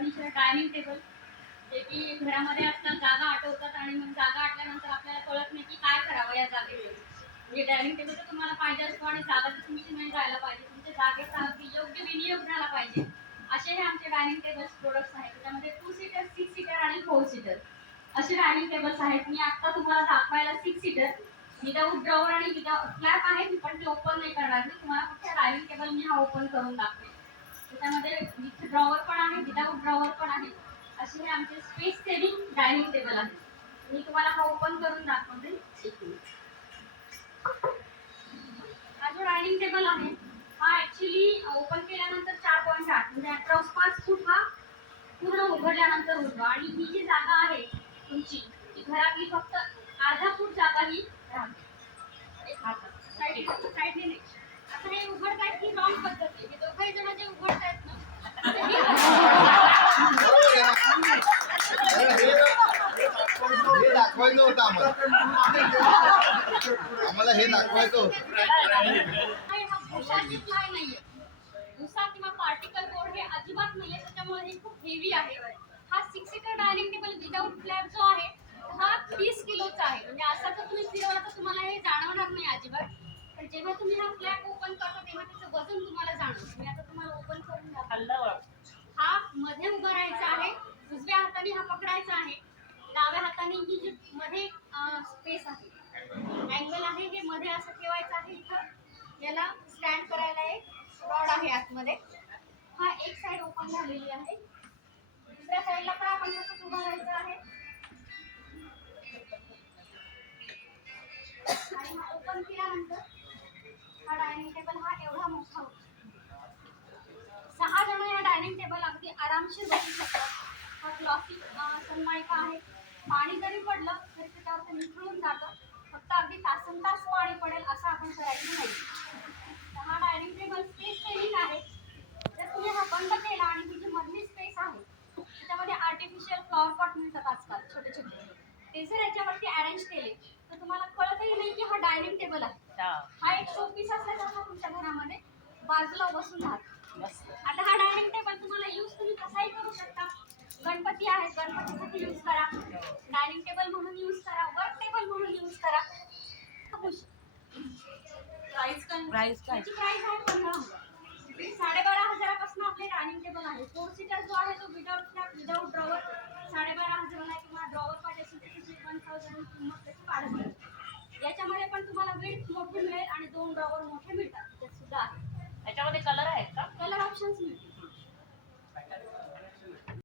Furniture dining table जे की घरामध्ये असतात, जागा आठवतात आणि मग जागा आटल्यानंतर आपल्याला कळत नाही की काय करावं या जागेवर. म्हणजे डायनिंग टेबल तर तुम्हाला पाहिजे असतो आणि जागा तर तुमची नाही राहायला पाहिजे, तुमच्या जागेचा अगदी योग्य विनियोग झाला पाहिजे. असे हे आमचे डायनिंग टेबल्स प्रोडक्ट्स आहेत. त्याच्यामध्ये 2 सीटर, 6 सीटर आणि 4 सीटर असे डायनिंग टेबल्स आहेत. मी आता तुम्हाला दाखवायला 6 सीटर विदाउट ड्रॉवर आणि विदाउट फ्लॅप आहे, पण ते ओपन नाही करणार मी. तुम्हाला फक्त डायनिंग टेबल मी हा ओपन करून दाखवेल. त्याच्यामध्ये विथ ड्रॉवर पण आहे, विदाउट ड्रॉवर पण आहे. असे हे आमचे स्पेस सेव्हिंग डायनिंग टेबल आहे. मी तुम्हाला हा ओपन करून दाखवते. हा जो डायनिंग टेबल आहे हा ऍक्च्युली ओपन केल्यानंतर 4.8 म्हणजे अप्रॉक्स 5 फूट हा पूर्ण उघडल्यानंतर होतो. आणि ही जी जागा आहे तुमची ती घरातली फक्त अर्धा फूट जागा ही राहते. साईडने नाही. आता हे उघडतायत ही रॉंग पद्धत आहे. हे दोघंही जण जे उघडतायत ना हे दाखवायचं होतं आम्हाला हे दाखवायचं होतं. भुसा किंवा पार्टिकल बोर्ड हे अजिबात नाहीये, त्याच्यामुळे हे खूप हेवी आहे. हा 6 seater dining table without flap जो आहे हा 30 किलोचा आहे. म्हणजे असा जर तुम्ही फिरवला तर तुम्हाला हे जाणवणार नाही अजिबात. पण जेव्हा तुम्ही हा फ्लॅप ओपन करता तेव्हा त्याचं वजन तुम्हाला जाणवतं. मी आता तुम्हाला ओपन करून दाखवते. हा मध्ये उभा राहायचा आहे, उजव्या हाताने हा पकडायचा आहे, डाव्या हाताने ही जी मध्ये स्पेस आहे, अँगल आहे, हे मध्ये असं ठेवायचं आहे. इथं याला स्टँड करायला एक रॉड आहे आतमध्ये. हा एक साइड ओपन झालेली आहे, दुसऱ्या साइडला पण आपण तसंच उभा राहायचं आहे आणि हा ओपन केल्यानंतर हा डायनिंग टेबल हा एवढा मोठा होतो. 6 जण या डायनिंग टेबल अगदी आरामशीर बसू शकतात. हा ग्लॉसी सनमायका आहे. पाणी जरी पडलं तरी त्याच्यावर ते निखळून जातं. फक्त अगदी तासनतास पाणी पडेल असं आपण करायचं नाही. तर हा डायनिंग टेबल स्पेस सेव्हिंग आहे. जर तुम्ही हा बंद केला आणि ही जी मधली स्पेस आहे त्याच्यामध्ये आर्टिफिशियल फ्लॉवर पॉट मिळतात आजकाल छोटे छोटे, ते जर याच्यावरती अरेंज केले तर तुम्हाला कळतही नाही की हा डायनिंग टेबल आहे. हा एक शोपीस असल्यासारखा तुमच्या घरामध्ये बाजूला बसून राहतो. आता हा डायनिंग टेबल तुम्हाला यूज तुम्ही कसाही करू शकता. गणपती आहे, गणपतीसाठी यूज करा, डायनिंग टेबल म्हणून यूज करा, वर्क टेबल म्हणून यूज करा. प्राइस काय? याची प्राइस आहे 15,000. 12,500 आपले डायनिंग टेबल आहे. 4 सीटर जो आहे तो विदाउट फ्लॅप विदाउट ड्रॉवर 12,500 आहे. किंवा ड्रॉवर पाहिजे असेल तर त्याची 1,000 किंमत त्याची वाढत जाईल. याच्यामध्ये पण तुम्हाला विड्थ मोठी मिळेल आणि 2 ड्रॉवर मोठे मिळतात. त्यात सुद्धा आहे. याच्यामध्ये कलर आहेत का? कलर ऑप्शन्स मिळतात.